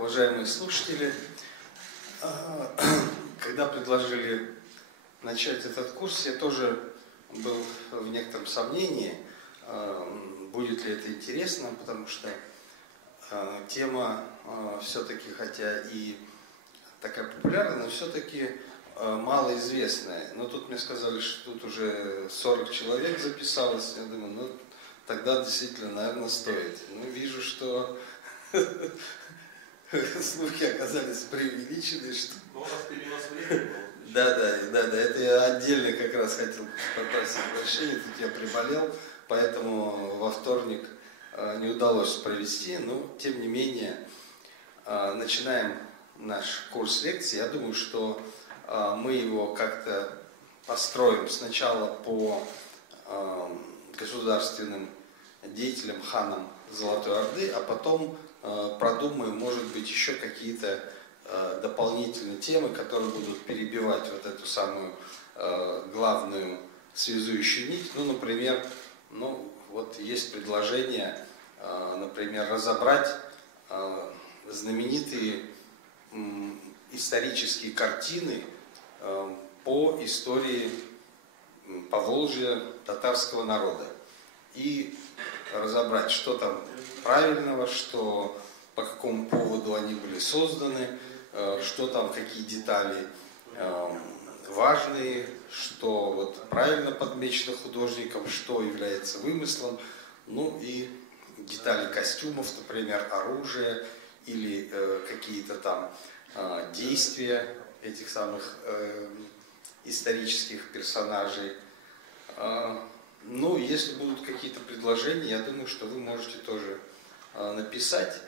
уважаемые слушатели, когда предложили начать этот курс, я тоже был в некотором сомнении, будет ли это интересно, потому что тема все-таки, хотя и такая популярная, но все-таки малоизвестная. Но тут мне сказали, что тут уже 40 человек записалось. Я думаю, ну тогда действительно, наверное, стоит. Ну, вижу, что слухи оказались преувеличены, что... Но у нас перенос времени был. Да, это я отдельно как раз хотел попросить прощения, тут я приболел, поэтому во вторник не удалось провести, но тем не менее начинаем наш курс лекций. Я думаю, что мы его как-то построим сначала по государственным деятелям, ханам Золотой Орды, а потом продумаем, может быть, еще какие-то дополнительные темы, которые будут перебивать вот эту самую главную связующую нить. Ну, например, вот есть предложение, например, разобрать знаменитые исторические картины по истории Поволжья татарского народа и разобрать, что там правильного, что по какому поводу они были созданы, что там, какие детали важные, что вот правильно подмечено художником, что является вымыслом, ну и детали костюмов, например, оружия или какие-то там действия этих самых исторических персонажей. Ну, если будут какие-то предложения, я думаю, что вы можете тоже написать.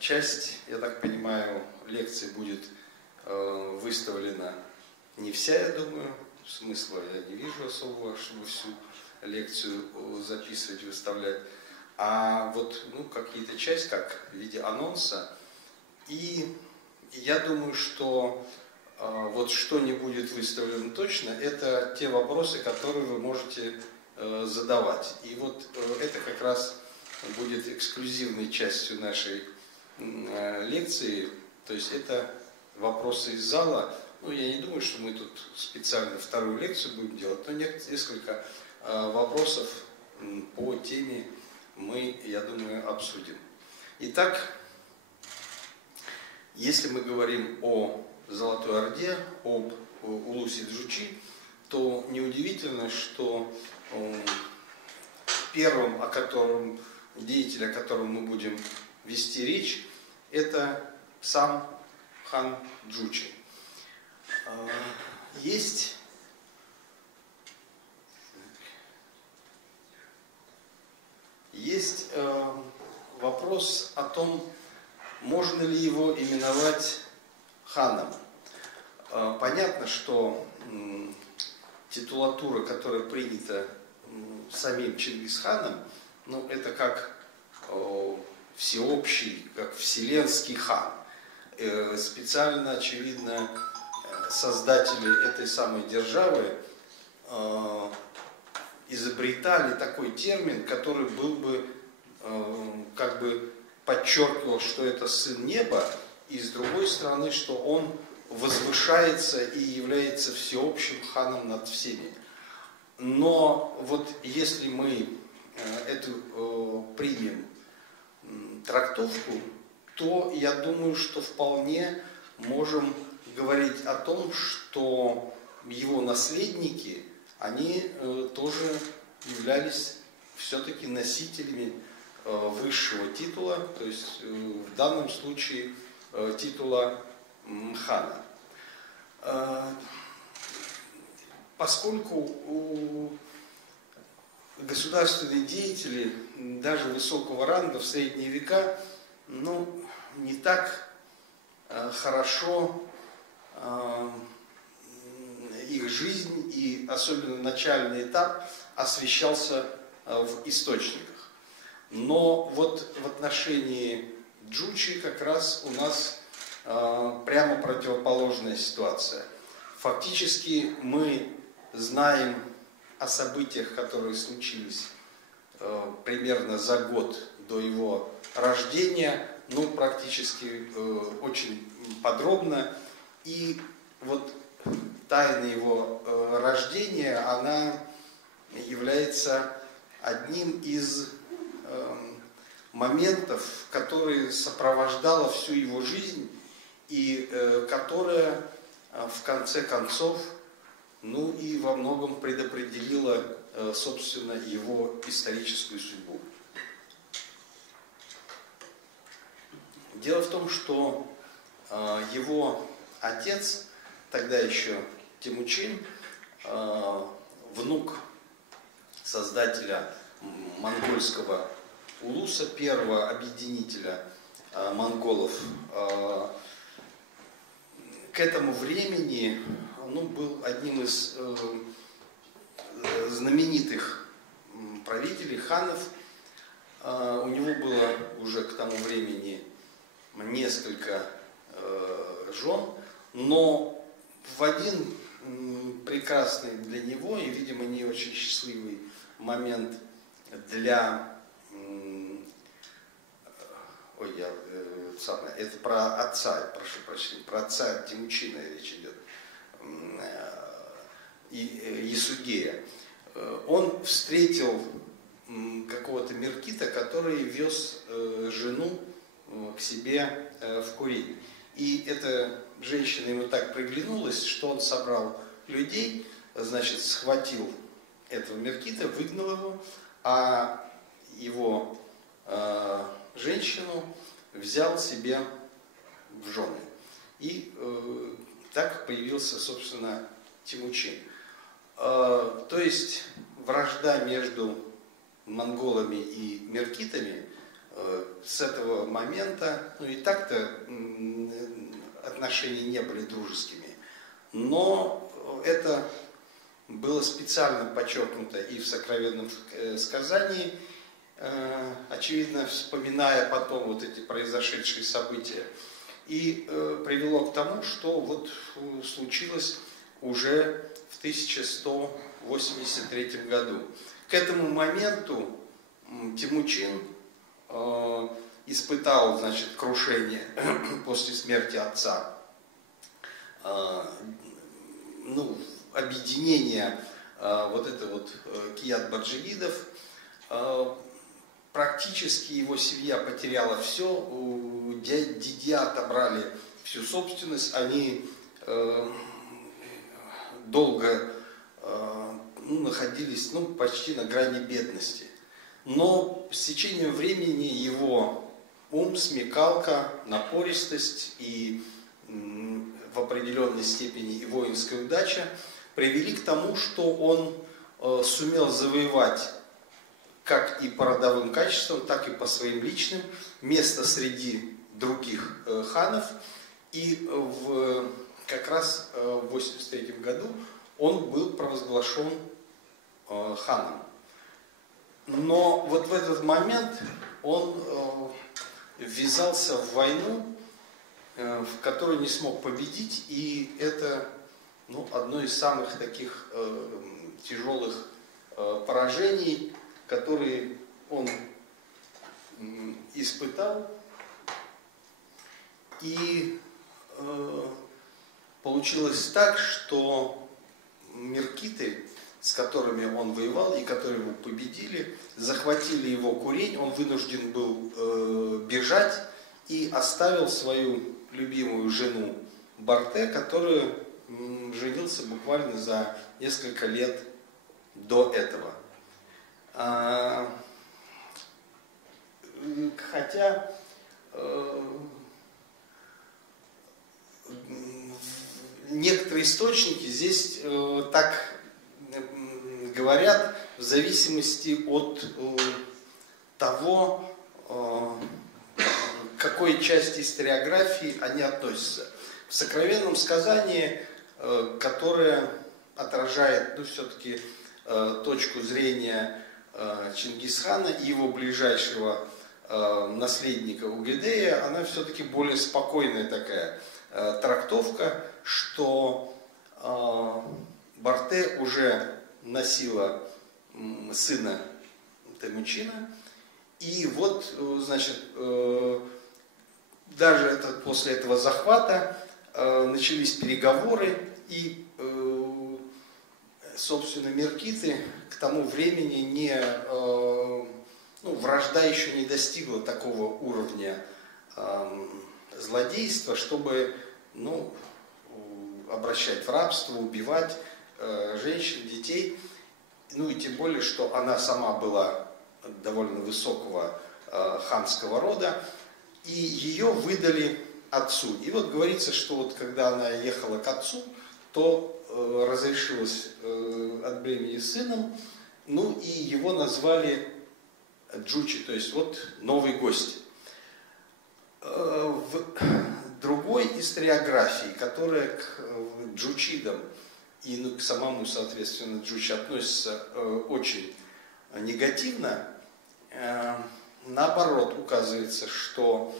Часть, я так понимаю, лекции будет выставлена не вся, я думаю, смысла я не вижу особого, чтобы всю лекцию записывать, выставлять, а вот какие-то часть, как в виде анонса. И я думаю, что вот что не будет выставлено точно, это те вопросы, которые вы можете задавать. И вот это как раз будет эксклюзивной частью нашей лекции, то есть это вопросы из зала. Ну, я не думаю, что мы тут специально вторую лекцию будем делать, но несколько вопросов по теме мы, я думаю, обсудим. Итак, если мы говорим о Золотой Орде, об Улусе Джучи, то неудивительно, что первым, деятель, о котором мы будем вести речь, это сам хан Джучи. Есть вопрос о том, можно ли его именовать ханом. Понятно, что титулатура, которая принята самим Чингисханом, это как всеобщий, как вселенский хан. Специально, очевидно, создатели этой самой державы изобретали такой термин, который был бы, как бы подчеркивал, что это сын неба, и с другой стороны, что он возвышается и является всеобщим ханом над всеми. Но вот если мы эту примем трактовку, то я думаю, что вполне можем говорить о том, что его наследники, они тоже являлись все-таки носителями высшего титула, то есть в данном случае титула хана. Поскольку государственные деятели, даже высокого ранга в средние века, не так хорошо их жизнь и особенно начальный этап освещался в источниках. Но вот в отношении Джучи как раз у нас прямо противоположная ситуация. Фактически мы знаем о событиях, которые случились примерно за год до его рождения, ну, практически очень подробно. И вот тайна его рождения, она является одним из моментов, которые сопровождала всю его жизнь и которая в конце концов, ну и во многом предопределила, собственно, его историческую судьбу. Дело в том, что его отец, тогда еще Темучин, внук создателя монгольского улуса, первого объединителя монголов, к этому времени, ну, был одним из знаменитых правителей, ханов. У него было уже к тому времени несколько жен, но в один прекрасный для него и, видимо, не очень счастливый момент для... это про отца, прошу прощения, про отца Темучина речь идет, Ясугея. Он встретил какого-то меркита, который вез жену к себе в курень. И эта женщина ему так приглянулась, что он собрал людей, значит, схватил этого меркита, выгнал его, а его женщину взял себе в жены. И так появился, собственно, Темучин. То есть вражда между монголами и меркитами с этого момента, ну и так-то отношения не были дружескими, но это было специально подчеркнуто и в сокровенном сказании, очевидно, вспоминая потом вот эти произошедшие события, и привело к тому, что вот случилось уже в 1183 году. К этому моменту Темучин испытал, значит, крушение после смерти отца, ну, объединение вот это вот кият-баджигидов. Практически его семья потеряла все, у дядя отобрали всю собственность, они долго находились, ну, почти на грани бедности. Но с течением времени его ум, смекалка, напористость и в определенной степени и воинская удача привели к тому, что он сумел завоевать как и по родовым качествам, так и по своим личным место среди других ханов. И как раз в 1983 году он был провозглашен ханом. Но вот в этот момент он ввязался в войну, в которой не смог победить, и это, ну, одно из самых таких тяжелых поражений, которые он испытал. И получилось так, что меркиты, с которыми он воевал и которые его победили, захватили его курень, он вынужден был бежать и оставил свою любимую жену Барте, которую женился буквально за несколько лет до этого. Хотя некоторые источники здесь так говорят в зависимости от того, к какой части историографии они относятся. В сокровенном сказании, которое отражает, ну, все-таки точку зрения Чингисхана и его ближайшего наследника Угедея, она все-таки более спокойная такая трактовка, что Барте уже носила сына Темучина, и вот, значит, даже после этого захвата начались переговоры, и, собственно, меркиты к тому времени вражда еще не достигла такого уровня злодейства, чтобы обращать в рабство, убивать женщин, детей. И тем более, что она сама была довольно высокого ханского рода, и ее выдали отцу. И вот говорится, что когда она ехала к отцу, то разрешилась от бремени сыном, и его назвали Джучи, то есть новый гость. В другой историографии, которая к джучидам и к самому, соответственно, Джучи относится очень негативно, наоборот, указывается, что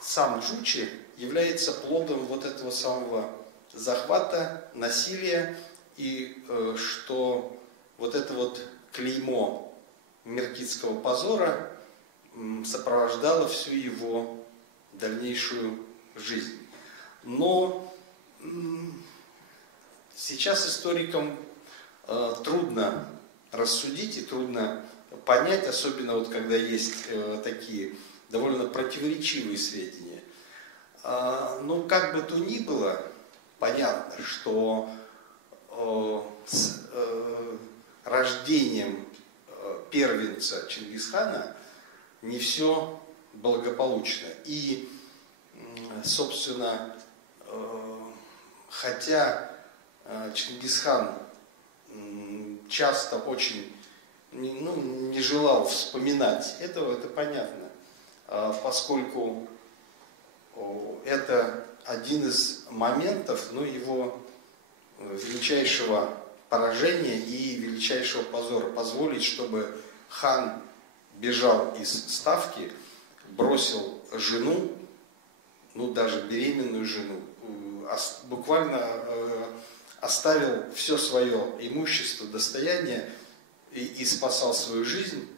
сам Джучи является плодом этого самого захвата, насилия, и что это клеймо меркитского позора сопровождало всю его дальнейшую жизнь. Но сейчас историкам трудно рассудить и трудно понять, особенно когда есть такие довольно противоречивые сведения. Но как бы то ни было, понятно, что с рождением первенца Чингисхана не все благополучно. И, собственно, хотя Чингисхан часто очень не желал вспоминать этого, это понятно, поскольку это один из моментов его величайшего поражения и величайшего позора. Позволить, чтобы хан бежал из ставки, бросил жену, даже беременную жену, буквально оставил все свое имущество, достояние и спасал свою жизнь.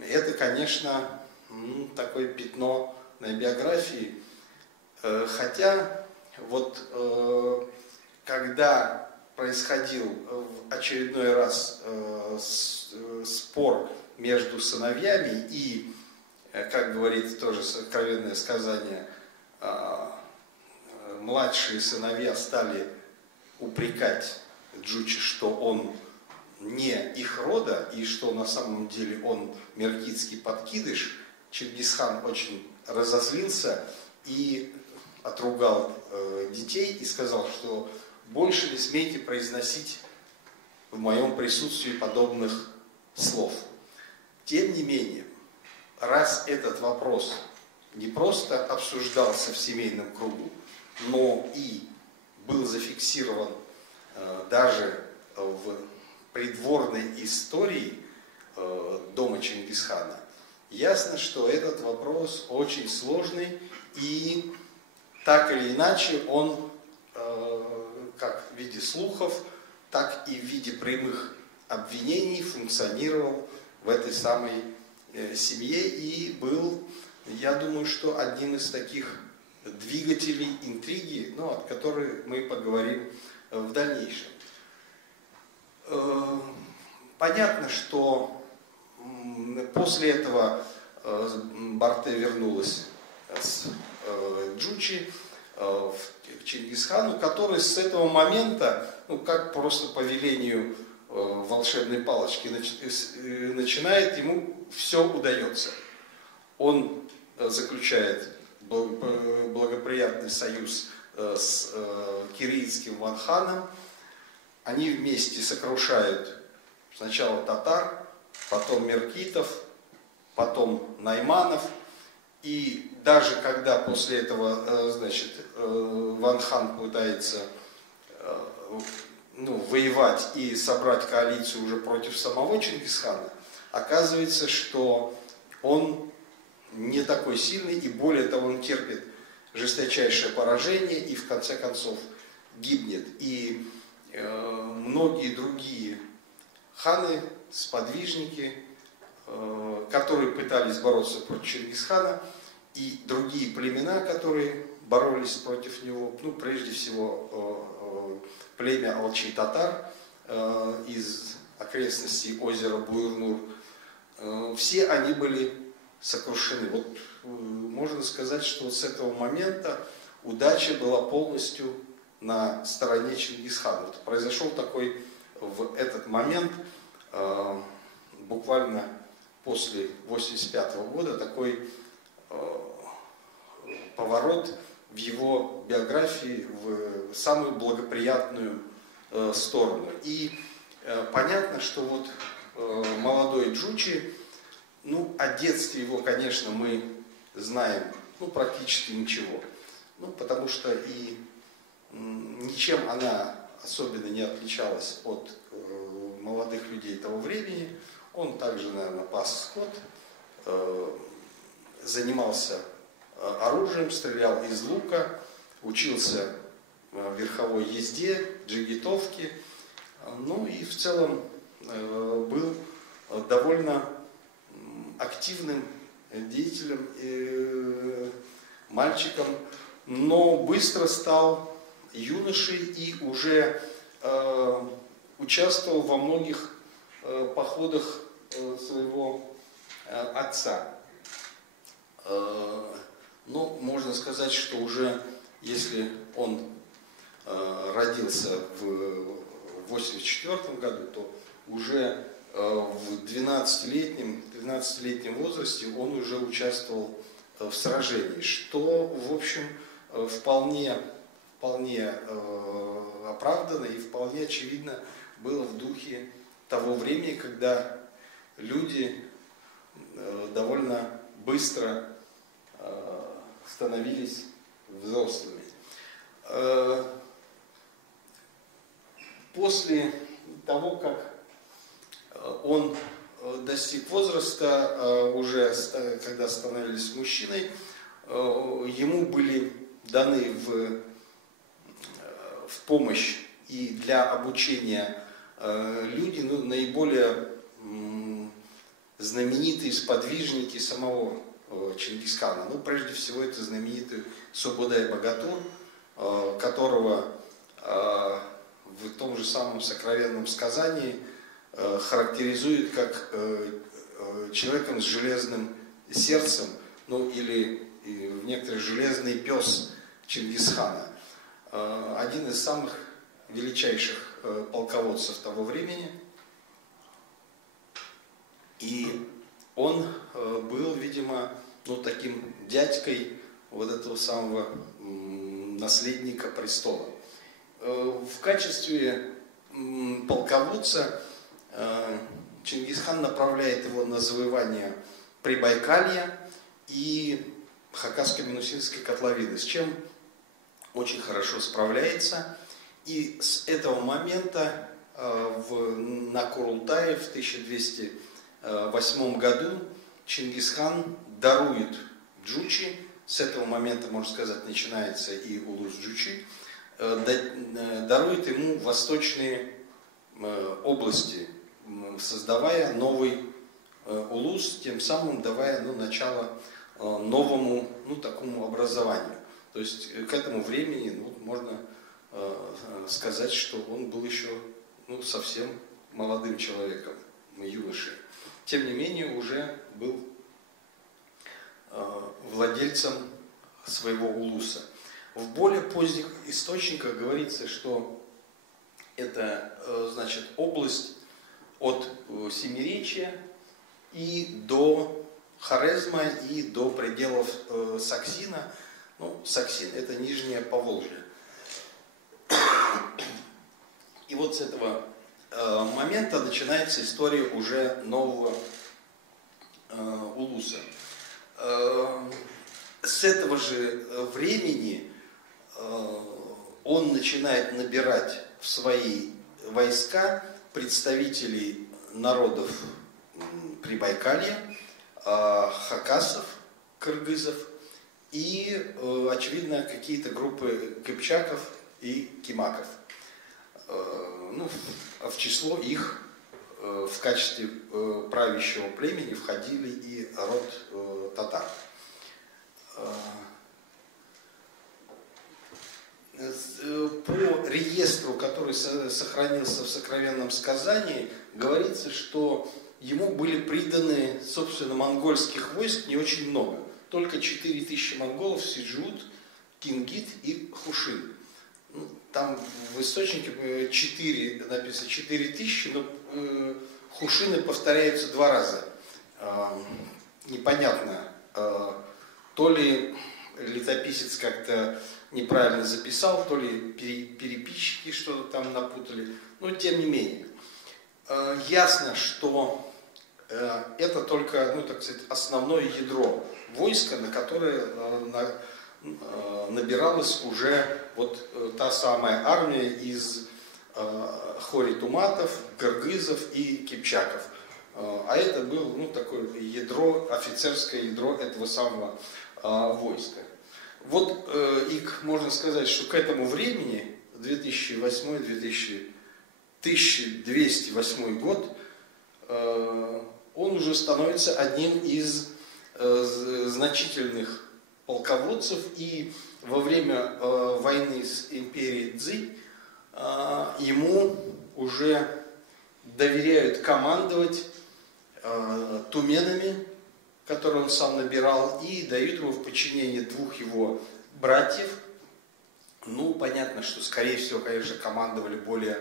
Это, конечно, такое пятно на биографии. Хотя когда происходил в очередной раз спор между сыновьями, и, как говорит тоже сокровенное сказание, младшие сыновья стали упрекать Джучи, что он не их рода, и что на самом деле он меркитский подкидыш, Чингисхан очень разозлился и отругал детей и сказал, что больше не смейте произносить в моем присутствии подобных слов. Тем не менее, раз этот вопрос не просто обсуждался в семейном кругу, но и был зафиксирован даже в придворной истории дома Чингисхана, ясно, что этот вопрос очень сложный, и так или иначе он, как в виде слухов, так и в виде прямых обвинений функционировал в этой самой семье и был, я думаю, что одним из таких двигателей интриги, о которой мы поговорим в дальнейшем. Понятно, что после этого Барте вернулась с Джучи к Чингисхану, который с этого момента, как просто по велению волшебной палочки, начинает, ему все удается. Он заключает благоприятный союз с кирийским ванханом, они вместе сокрушают сначала татар, потом меркитов, потом найманов, и даже когда после этого, Ван-хан пытается воевать и собрать коалицию уже против самого Чингисхана, оказывается, что он не такой сильный, и более того, он терпит жесточайшее поражение и в конце концов гибнет. И многие другие ханы, сподвижники, которые которые пытались бороться против Чингисхана, и другие племена, которые боролись против него, ну, прежде всего, племя алчи-татар из окрестностей озера Буйрнур, все они были сокрушены. Вот можно сказать, что вот с этого момента удача была полностью на стороне Чингисхана. Вот произошел такой в этот момент, буквально после 1985 года, такой поворот в его биографии в самую благоприятную сторону. И понятно, что вот молодой Джучи, ну, о детстве его, конечно, мы знаем, ну, практически ничего. Ну, потому что и ничем она особенно не отличалась от молодых людей того времени. Он также, наверное, пас скот, занимался оружием, стрелял из лука, учился верховой езде, джигитовке. Ну и в целом был довольно активным деятелем, мальчиком, но быстро стал юношей и уже участвовал во многих походах своего отца. Ну, можно сказать, что уже если он родился в 1984 году, то уже в 12-летнем возрасте он уже участвовал в сражении, что, в общем, вполне оправданно и вполне очевидно было в духе того времени, когда люди довольно быстро становились взрослыми. После того, как он достиг возраста, уже когда становились мужчиной, ему были даны в помощь и для обучения люди, ну, наиболее знаменитые сподвижники самого Чингисхана. Ну, прежде всего, это знаменитый Субудай-Богатур, которого в том же самом сокровенном сказании характеризует как человеком с железным сердцем, ну или в некоторых железный пес Чингисхана. Один из самых величайших полководцев того времени. И он был, видимо, ну, таким дядькой вот этого самого наследника престола. В качестве полководца Чингисхан направляет его на завоевание Прибайкалья и Хакаско-Минусинской котловины, с чем очень хорошо справляется. И с этого момента на Курултае в 1208 году Чингисхан дарует Джучи, с этого момента, можно сказать, начинается и улус Джучи, дарует ему восточные области, создавая новый улус, тем самым давая, ну, начало новому, ну, такому образованию. То есть к этому времени, ну, можно сказать, что он был еще, ну, совсем молодым человеком, юношей. Тем не менее, уже был владельцем своего улуса. В более поздних источниках говорится, что это, значит, область от Семиречья и до Хорезма и до пределов Саксина. Ну, Саксин — это Нижнее Поволжье. И вот с этого момента начинается история уже нового улуса. С этого же времени он начинает набирать в свои войска представителей народов Прибайкалья, хакасов, кыргызов и, очевидно, какие-то группы кыпчаков и кимаков. Ну, в число их в качестве правящего племени входили и род татар. По реестру, который сохранился в сокровенном сказании, говорится, что ему были приданы, собственно, монгольских войск не очень много. Только 4000 монголов: Сиджут, Кингит и Хушин. Там в источнике 4, написано 4000, но Хушины повторяются 2 раза. Непонятно, то ли летописец как-то неправильно записал, то ли переписчики что-то там напутали, но тем не менее. Ясно, что это только, ну, так сказать, основное ядро войска, на которое набиралась уже вот та самая армия из хоритуматов, кыргызов и кипчаков. А это было, ну, такое ядро, офицерское ядро этого самого войска. Вот и можно сказать, что к этому времени, 1208 год, он уже становится одним из значительных полководцев, и во время войны с империей Цзинь ему уже доверяют командовать туменами, которые он сам набирал, и дают ему в подчинение 2 его братьев. Ну, понятно, что, скорее всего, конечно, командовали более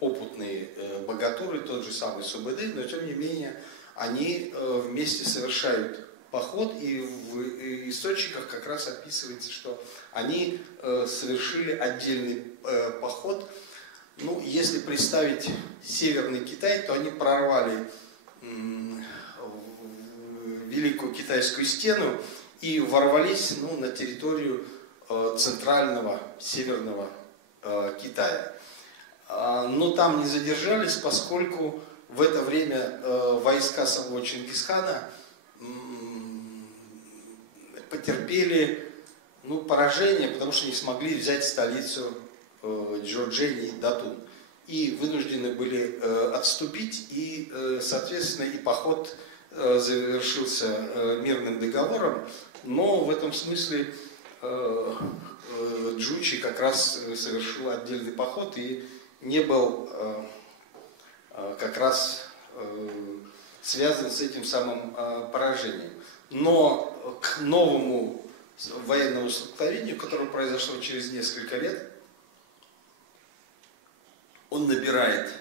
опытные богатуры, тот же самый Субэдэ, но, тем не менее, они вместе совершают поход, и в источниках как раз описывается, что они совершили отдельный поход. Ну, если представить Северный Китай, то они прорвали Великую Китайскую стену и ворвались, ну, на территорию центрального, северного Китая. Но там не задержались, поскольку в это время войска самого Чингисхана потерпели, ну, поражение, потому что не смогли взять столицу Джорджини, Датун. И вынуждены были отступить, и, соответственно, и поход завершился мирным договором, но в этом смысле Джучи как раз совершил отдельный поход и не был как раз связан с этим самым поражением. Но к новому военному столкновению, которое произошло через несколько лет, он набирает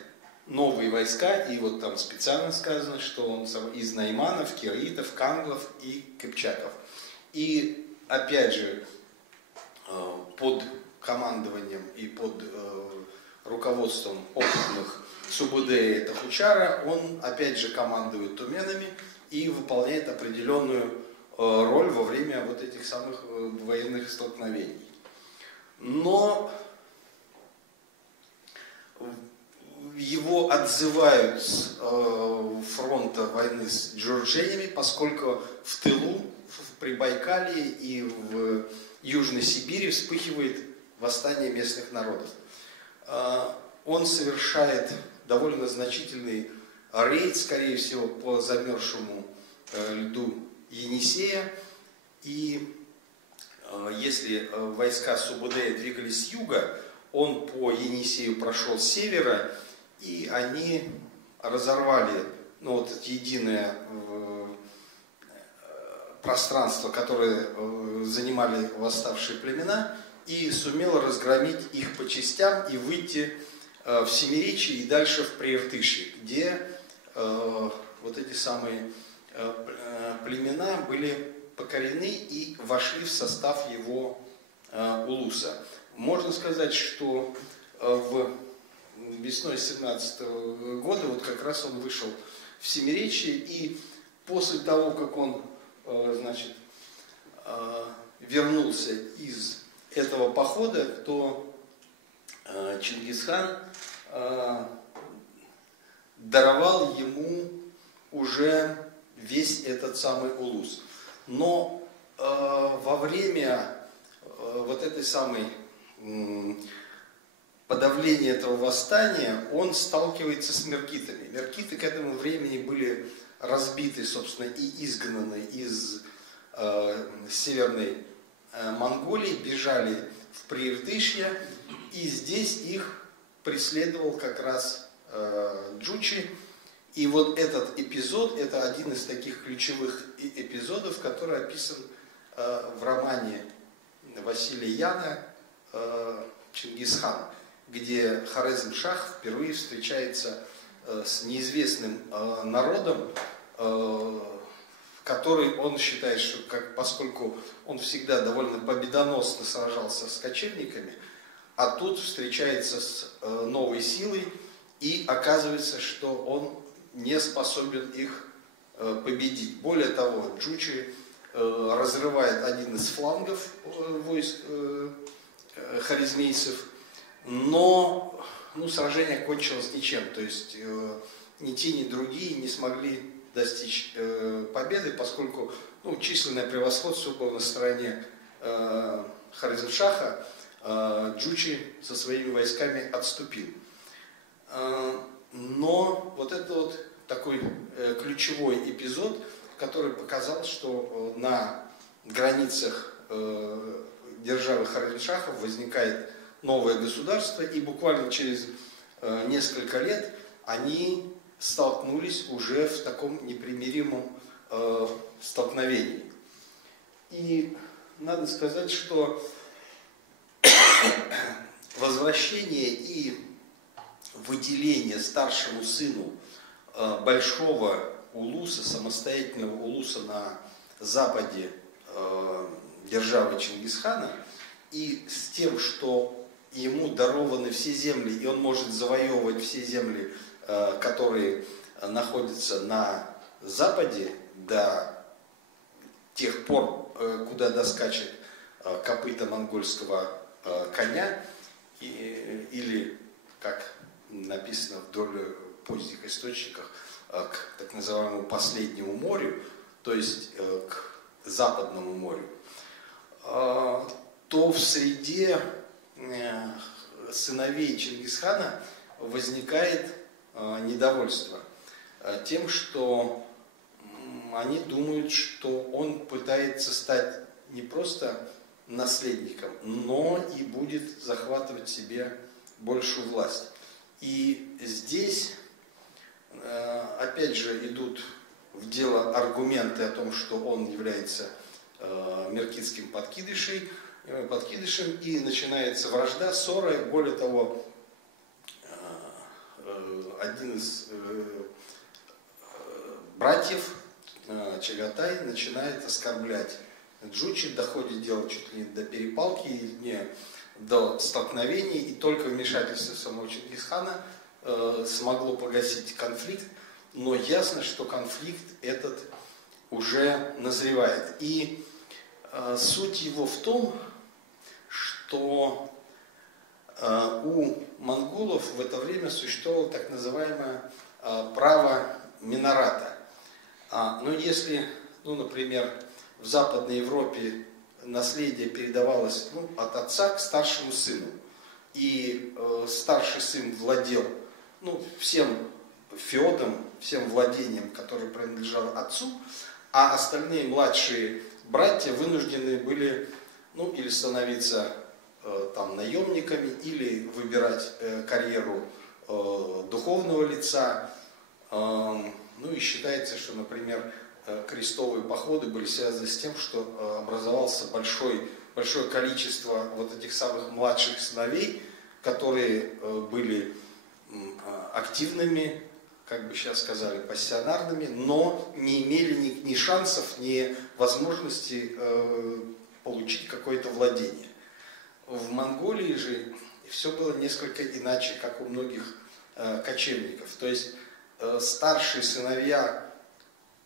новые войска, и вот там специально сказано, что он из найманов, киргитов, канглов и кыпчаков. И опять же под командованием и под руководством опытных Субэдэ и Тахучара он опять же командует туменами и выполняет определенную роль во время вот этих самых военных столкновений. Но его отзывают с фронта войны с джурдженями, поскольку в тылу, в Прибайкалье и в Южной Сибири вспыхивает восстание местных народов. Он совершает довольно значительный рейд, скорее всего, по замерзшему льду Енисея. И если войска Субэдэ двигались с юга, он по Енисею прошел с севера, и они разорвали, ну, вот это единое пространство, которое занимали восставшие племена, и сумел разгромить их по частям и выйти в Семиречье и дальше в Прииртышье, где вот эти самые племена были покорены и вошли в состав его улуса. Можно сказать, что весной 17 года вот как раз он вышел в Семиречье, и после того, как он, значит, вернулся из этого похода, то Чингисхан даровал ему уже весь этот самый улус. Но во время вот этой самой подавления этого восстания он сталкивается с меркитами. Меркиты к этому времени были разбиты, собственно, и изгнаны из Северной Монголии, бежали в Прииртышье, и здесь их преследовал как раз Джучи. И вот этот эпизод, это один из таких ключевых эпизодов, который описан в романе Василия Яна «Чингисхан», где Хорезм-Шах впервые встречается с неизвестным народом, который он считает, что поскольку он всегда довольно победоносно сражался с кочевниками, а тут встречается с новой силой, и оказывается, что он не способен их победить. Более того, Джучи разрывает один из флангов войск хорезмийцев, но сражение кончилось ничем. То есть ни те, ни другие не смогли достичь победы, поскольку численное превосходство было на стороне Хорезм-Шаха. Джучи со своими войсками отступил. Но вот это вот такой ключевой эпизод, который показал, что на границах державы Хорезм-Шахов возникает новое государство, и буквально через несколько лет они столкнулись уже в таком непримиримом столкновении. И надо сказать, что возвращение и выделение старшему сыну большого улуса, самостоятельного улуса на западе державы Чингисхана, и с тем, что ему дарованы все земли, и он может завоевывать все земли, которые находятся на западе, до тех пор, куда доскачет копыта монгольского коня, или, как написано в поздних источниках, к так называемому последнему морю, то есть к западному морю, то в среде сыновей Чингисхана возникает недовольство тем, что они думают, что он пытается стать не просто наследником, но и будет захватывать себе большую власть. И здесь, опять же, идут в дело аргументы о том, что он является меркитским подкидышем, и начинается вражда, ссора. Более того, один из братьев, Чагатай, начинает оскорблять Джучи, доходит дело чуть ли не до перепалки, не до столкновений, и только вмешательство самого Чингисхана смогло погасить конфликт, но ясно, что конфликт этот уже назревает. И суть его в том, что у монголов в это время существовало так называемое право минората. Но если, например, в Западной Европе наследие передавалось от отца к старшему сыну, и старший сын владел всем феодом, всем владением, которое принадлежало отцу, а остальные младшие братья вынуждены были или становиться наемниками, или выбирать карьеру духовного лица. И считается, что, например, крестовые походы были связаны с тем, что образовалось большое количество вот этих самых младших сыновей, которые были активными, как бы сейчас сказали, пассионарными, но не имели ни шансов, ни возможности получить какое-то владение. В Монголии же все было несколько иначе, как у многих кочевников. То есть старшие сыновья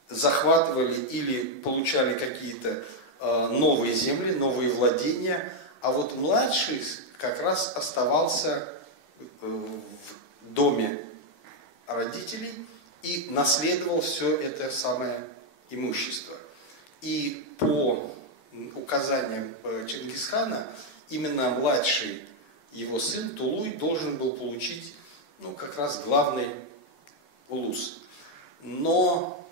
захватывали или получали какие-то новые земли, новые владения, а вот младший как раз оставался в доме родителей и наследовал все это самое имущество. И по указаниям Чингисхана именно младший его сын Тулуй должен был получить, ну, как раз главный улус. Но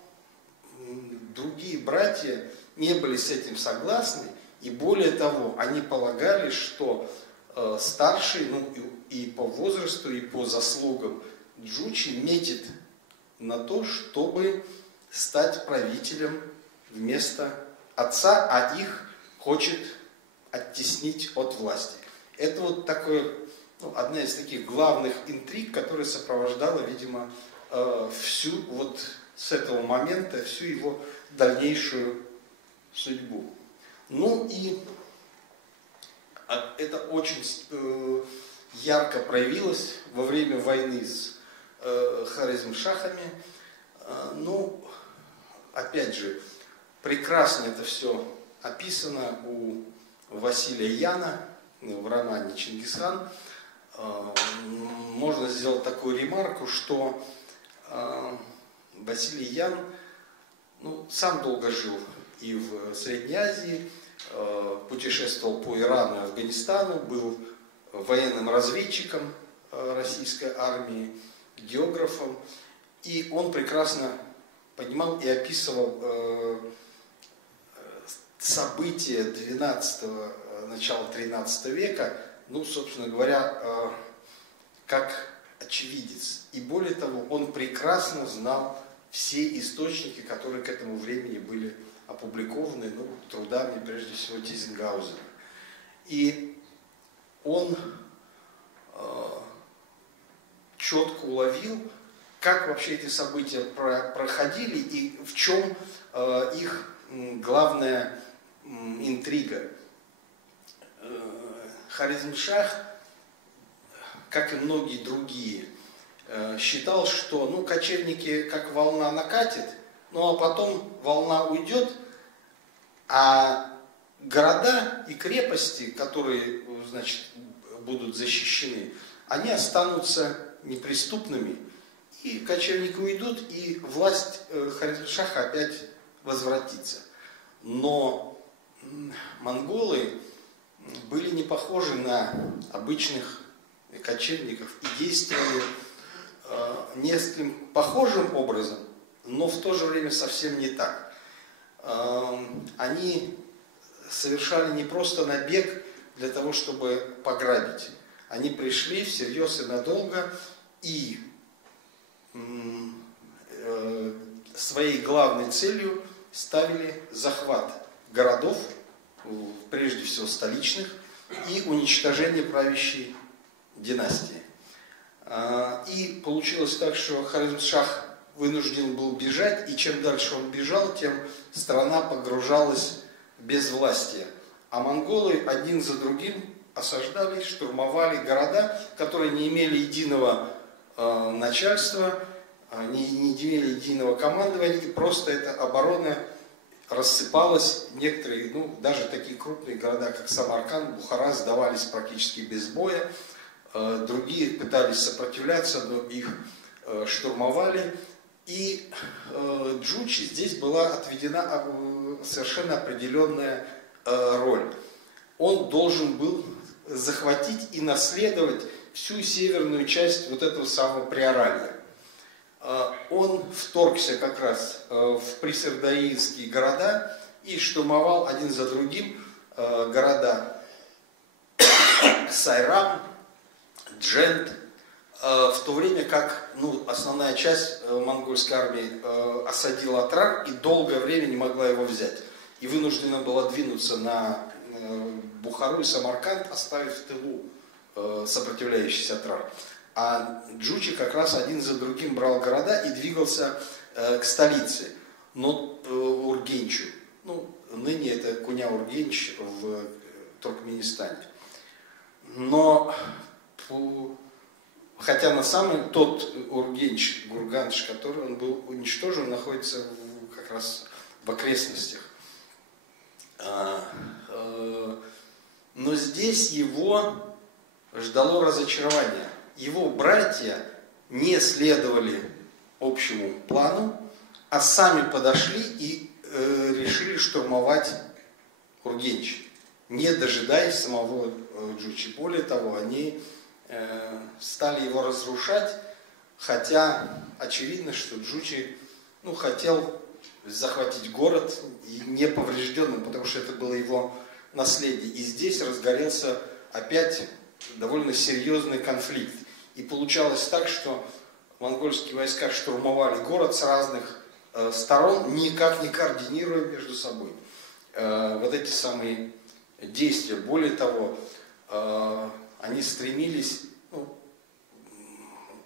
другие братья не были с этим согласны, и более того, они полагали, что старший, ну, и по возрасту, и по заслугам Джучи метит на то, чтобы стать правителем вместо отца, а их хочет оттеснить от власти. Это вот такое, ну, одна из таких главных интриг, которая сопровождала, видимо, всю вот с этого момента, всю его дальнейшую судьбу. Ну и это очень ярко проявилось во время войны с Хорезмшахами. Ну, опять же, прекрасно это все описано у Василия Яна в романе «Чингисхан». Можно сделать такую ремарку, что Василий Ян, ну, сам долго жил и в Средней Азии, путешествовал по Ирану и Афганистану, был военным разведчиком российской армии, географом, и он прекрасно понимал и описывал события 12-го, начала 13 века, ну, собственно говоря, как очевидец. И более того, он прекрасно знал все источники, которые к этому времени были опубликованы, ну, трудами, прежде всего, Тизенгаузена. И он четко уловил, как вообще эти события проходили и в чем их главная интрига. Хорезмшах, как и многие другие, считал, что, ну, кочевники как волна накатит, ну а потом волна уйдет, а города и крепости, которые, значит, будут защищены, они останутся неприступными, и кочевники уйдут, и власть Хорезмшаха опять возвратится. Но монголы были не похожи на обычных кочевников и действовали несколько похожим образом, но в то же время совсем не так. Они совершали не просто набег для того, чтобы пограбить. Они пришли всерьез и надолго, и своей главной целью ставили захват городов, прежде всего столичных, и уничтожение правящей династии. И получилось так, что Хорезмшах вынужден был бежать, и чем дальше он бежал, тем страна погружалась в безвластие. А монголы один за другим осаждали, штурмовали города, которые не имели единого начальства, не имели единого командования, и просто эта оборона рассыпалась. Некоторые, ну, даже такие крупные города, как Самарканд, Бухара, сдавались практически без боя. Другие пытались сопротивляться, но их штурмовали. И Джучи здесь была отведена совершенно определенная роль. Он должен был захватить и наследовать всю северную часть вот этого самого Приоралья. Он вторгся как раз в присырдаильские города и штурмовал один за другим города Сайрам, Джент, в то время как, ну, основная часть монгольской армии осадила Атрар и долгое время не могла его взять. И вынуждена была двинуться на Бухару и Самарканд, оставив в тылу сопротивляющийся Атрар. А Джучи как раз один за другим брал города и двигался к столице, но Ургенчу. Ну, ныне это Куня-Ургенч в Туркменистане. Но хотя на самом тот Ургенч, Гурганш, который он был уничтожен, находится как раз в окрестностях. Но здесь его ждало разочарование. Его братья не следовали общему плану, а сами подошли и решили штурмовать Ургенч. не дожидаясь самого Джучи. Более того, они стали его разрушать, хотя очевидно, что Джучи хотел захватить город неповрежденным, потому что это было его наследие. И здесь разгорелся опять довольно серьезный конфликт. И получалось так, что монгольские войска штурмовали город с разных сторон, никак не координируя между собой вот эти самые действия. Более того, они стремились,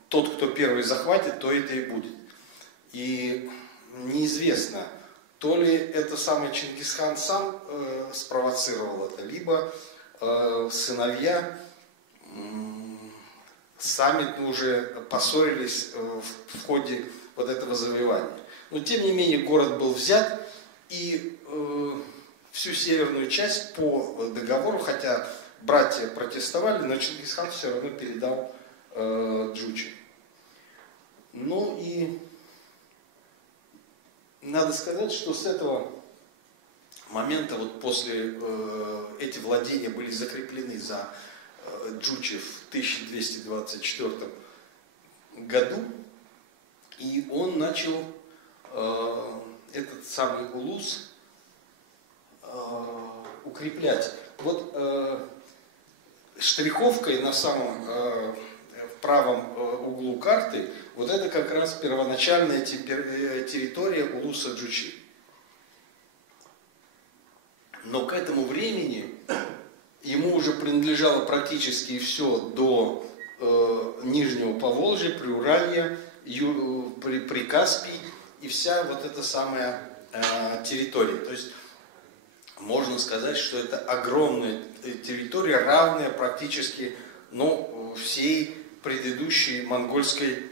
тот, кто первый захватит, то это и будет. И неизвестно, то ли это самый Чингисхан сам спровоцировал это, либо сыновья сами уже поссорились в ходе вот этого завоевания. Но тем не менее город был взят, и всю северную часть по договору, хотя братья протестовали, но Чингисхан все равно передал Джучи. Ну и надо сказать, что с этого момента, вот после эти владения были закреплены за Джучи в 1224 году, и он начал этот самый улус укреплять. Вот штриховкой на самом правом углу карты вот это как раз первоначальная территория улуса Джучи. Но к этому времени ему уже принадлежало практически все до Нижнего Поволжья, Приуралья, Прикаспий и вся вот эта самая территория. То есть можно сказать, что это огромная территория, равная практически всей предыдущей монгольской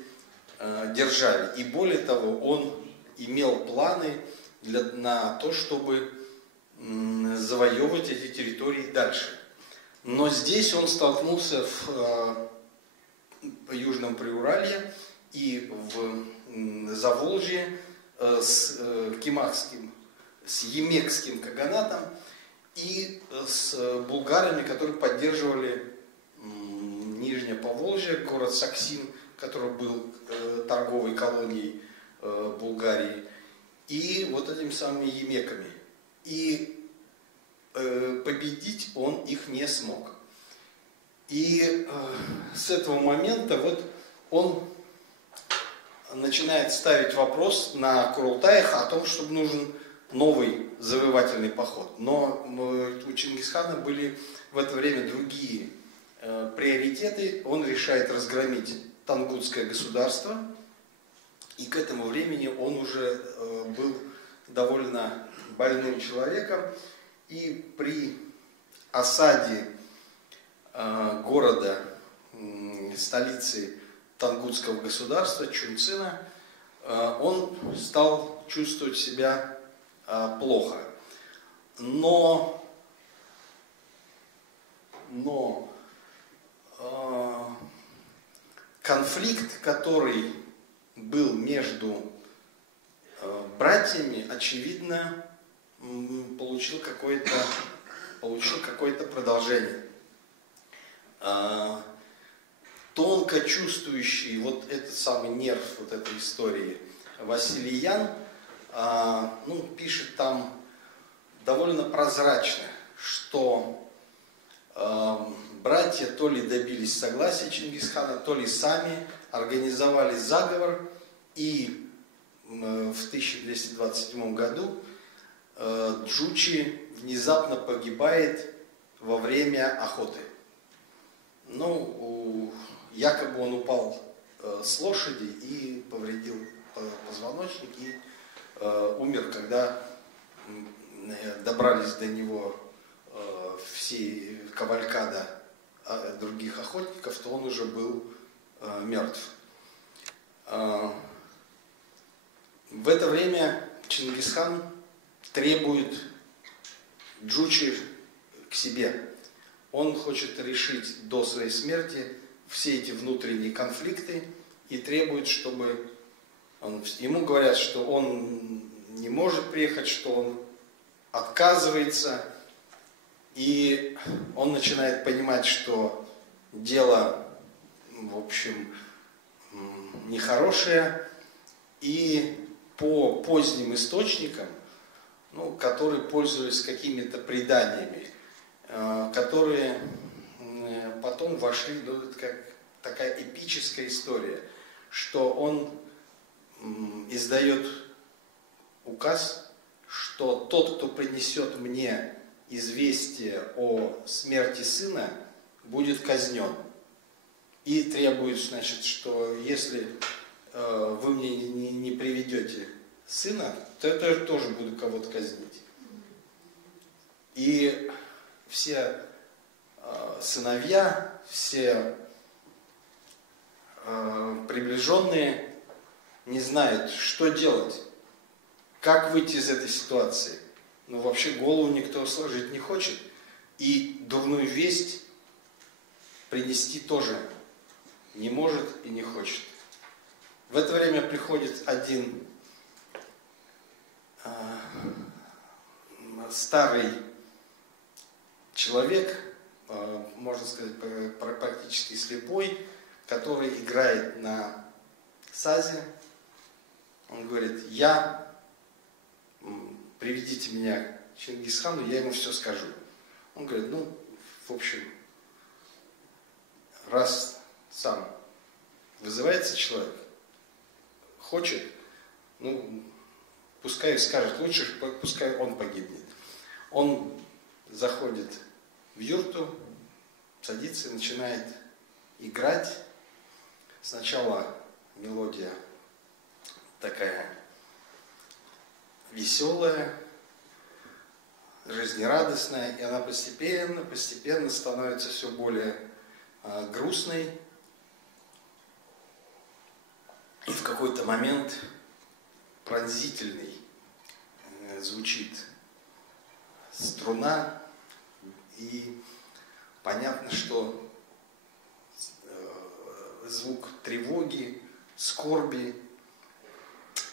державе. И более того, он имел планы на то, чтобы завоевывать эти территории дальше. Но здесь он столкнулся в Южном Приуралье и в Заволжье с Кимахским, с Емекским каганатом и с булгарами, которые поддерживали Нижнее Поволжье, город Саксин, который был торговой колонией Булгарии, и вот этими самыми емеками. И победить он их не смог. И с этого момента вот он начинает ставить вопрос на Курултаях о том, что нужен новый завоевательный поход. Но у Чингисхана были в это время другие приоритеты. Он решает разгромить Тангутское государство. И к этому времени он уже был довольно больным человеком. И при осаде города, столицы Тангутского государства, Чунцина, он стал чувствовать себя плохо. Но конфликт, который был между братьями, очевидно, получил какое-то продолжение. Тонко чувствующий вот этот самый нерв вот этой истории Василий Ян пишет там довольно прозрачно, что братья то ли добились согласия Чингисхана, то ли сами организовали заговор, и в 1227 году Джучи внезапно погибает во время охоты. Якобы он упал с лошади и повредил позвоночник и умер, когда добрались до него все кавалькада других охотников, то он уже был мертв. В это время Чингисхан требует Джучи к себе. Он хочет решить до своей смерти все эти внутренние конфликты и требует, чтобы ему говорят, что он не может приехать, что он отказывается. И он начинает понимать, что дело, в общем, нехорошее. И по поздним источникам, ну, которые пользовались какими-то преданиями, которые потом вошли, ну, это как такая эпическая история, что он издает указ, что тот, кто принесет мне известие о смерти сына, будет казнен. И требует, значит, что если вы мне не приведете сына, то я тоже буду кого-то казнить. И все сыновья, все приближенные не знают, что делать, как выйти из этой ситуации. Ну, вообще голову никто сложить не хочет. И дурную весть принести тоже не может и не хочет. В это время приходит один старый человек, можно сказать, практически слепой, который играет на сазе. Он говорит: приведите меня к Чингисхану, я ему все скажу. Он говорит: ну, в общем, раз сам вызывается человек, хочет, ну, пускай скажет, лучше пускай он погибнет. Он заходит в юрту, садится и начинает играть. Сначала мелодия такая веселая, жизнерадостная, и она постепенно становится все более грустной. И в какой-то момент пронзительный звучит струна, и понятно, что звук тревоги, скорби,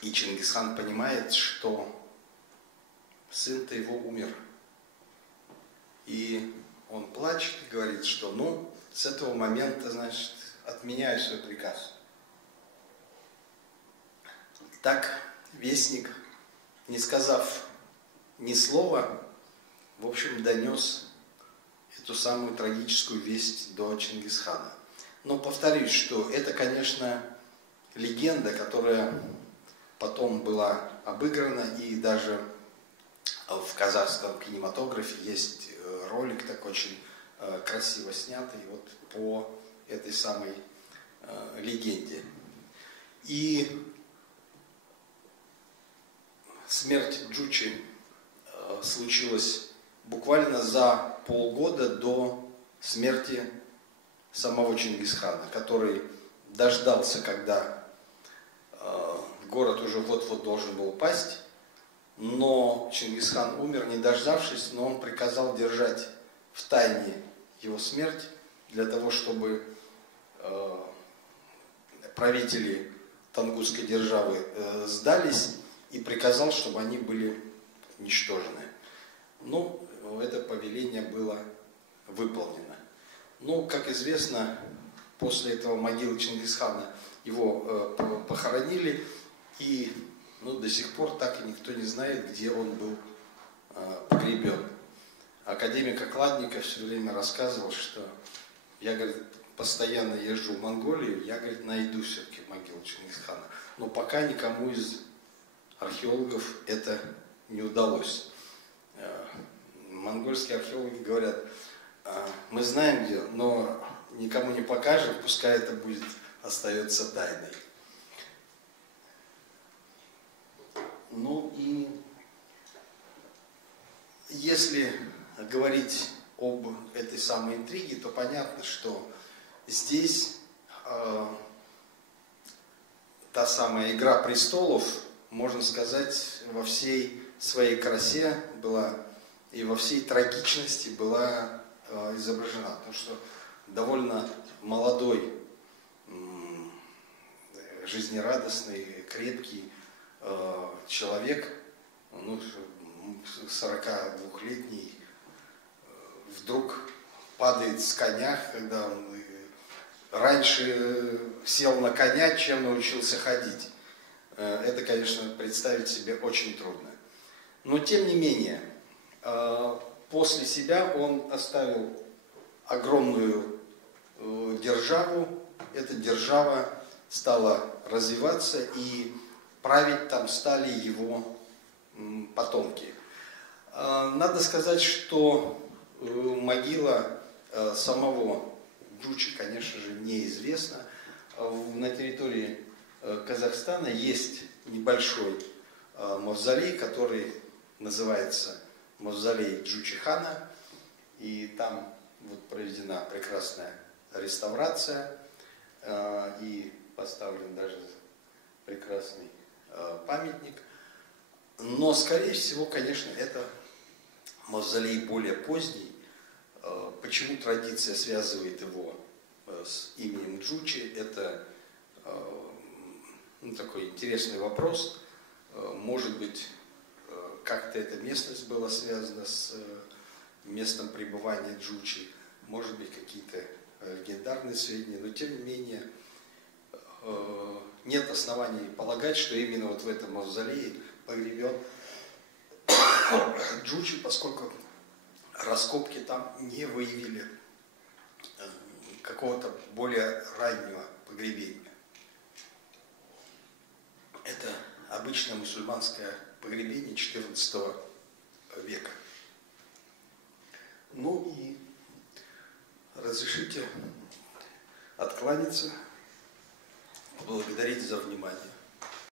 и Чингисхан понимает, что сын-то его умер. И он плачет и говорит, что ну, с этого момента, значит, отменяю свой приказ. Так вестник, не сказав ни слова, в общем, донес эту самую трагическую весть до Чингисхана. Но повторюсь, что это, конечно, легенда, которая потом была обыграна, и даже в казахском кинематографе есть ролик такой очень красиво снятый вот по этой самой легенде. И смерть Джучи случилась буквально за полгода до смерти самого Чингисхана, который дождался, когда город уже вот-вот должен был пасть, но Чингисхан умер, не дождавшись, но он приказал держать в тайне его смерть для того, чтобы правители Тангутской державы сдались, и приказал, чтобы они были уничтожены. Ну, это повеление было выполнено. Ну, как известно, после этого могилы Чингисхана его похоронили, и до сих пор так и никто не знает, где он был погребен. Академик Окладников все время рассказывал, что я, говорит, постоянно езжу в Монголию, я, говорит, найду все-таки могилу Чингисхана. Но пока никому из археологов это не удалось. Монгольские археологи говорят: мы знаем где, но никому не покажем, пускай это будет, остается тайной. Ну и если говорить об этой самой интриге, то понятно, что здесь та самая «Игра престолов», можно сказать, во всей своей красе была и во всей трагичности была изображена. Потому что довольно молодой, жизнерадостный, крепкий человек, 42-летний вдруг падает с коня, когда он раньше сел на коня, чем научился ходить. Это, конечно, представить себе очень трудно. Но, тем не менее, после себя он оставил огромную державу. Эта держава стала развиваться, и править там стали его потомки. Надо сказать, что могила самого Джучи, конечно же, неизвестна. На территории Казахстана есть небольшой мавзолей, который называется мавзолей Джучи-хана. И там вот проведена прекрасная реставрация, и поставлен даже прекрасный памятник. Но, скорее всего, конечно, это мавзолей более поздний. Почему традиция связывает его с именем Джучи, это такой интересный вопрос. Может быть, как-то эта местность была связана с местом пребывания Джучи, может быть, какие-то легендарные сведения, но тем не менее нет оснований полагать, что именно вот в этом мавзолее погребен Джучи, поскольку раскопки там не выявили какого-то более раннего погребения. Это обычное мусульманское погребение XIV века. Ну и разрешите откланяться, поблагодарить за внимание.